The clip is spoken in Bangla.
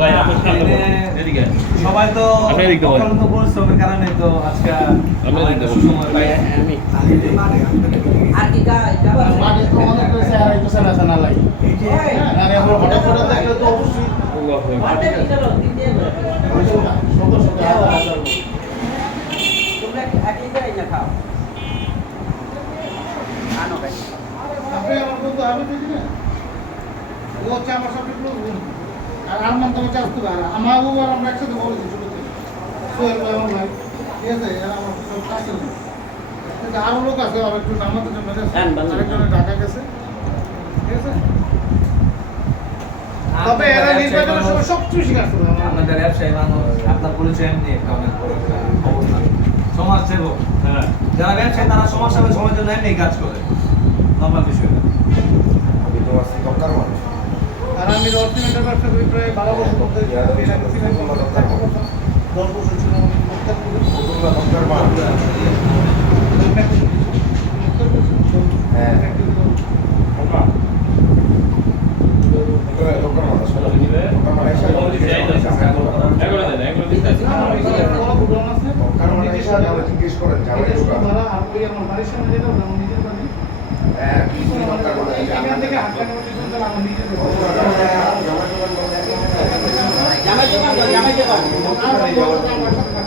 ভাই আপনি সামনে এদিকে সবাই তো অক্লান্ত পরিশ্রমের কারণে তো আজকে আমি এদিকে সময় পাই আমি আর কি মানে তো অনেক পয়সা আর একটু সানা সানা লাগে আর আমরা হঠাৎ করে দেখলে তো অবশ্যই বাড়তে চলো তিন দিয়ে শত শত হাজার তোমরা একই জায়গায় না খাও আনো ভাই আপনি আমার বন্ধু আমি দেখি না ও হচ্ছে আমার সাথে ক্লোজ বন্ধু আর আমার তো হচ্ছে আসতে পারে আমার ও আর আমরা একসাথে বলেছি ছোট থেকে সোহেল ভাই আমার ভাই ঠিক আছে এরা আমার সব কাছে আরো লোক আছে আর একটু আমাদের জন্য আরেকজনের ঢাকা গেছে ঠিক আছে তবে এরা নির্বাচনের সময় সবচেয়ে বেশি কাজ করে আপনাদের ব্যবসায়ী মানুষ আপনার পরিচয় এমনি একটা অনেক বড় একটা অবস্থা সমাজ সেবক হ্যাঁ যারা ব্যবসায়ী তারা সমাজ সেবক সমাজের জন্য এমনি কাজ করে নর্মাল বিষয় না আমি তো আছি দরকার মানুষ আর আমি অর্থনীতির ব্যবসা করি প্রায় 12 বছর করতে 10 বছর ছিল দরকার মানুষ হ্যাঁ দরকার মানুষ দরকার মানুষ এগুলো দেন এগুলো দিতে দরকার মানুষ এসে আমরা জিজ্ঞেস করেন যাবে হ্যাঁ দরকার মানুষ জামাই দোকান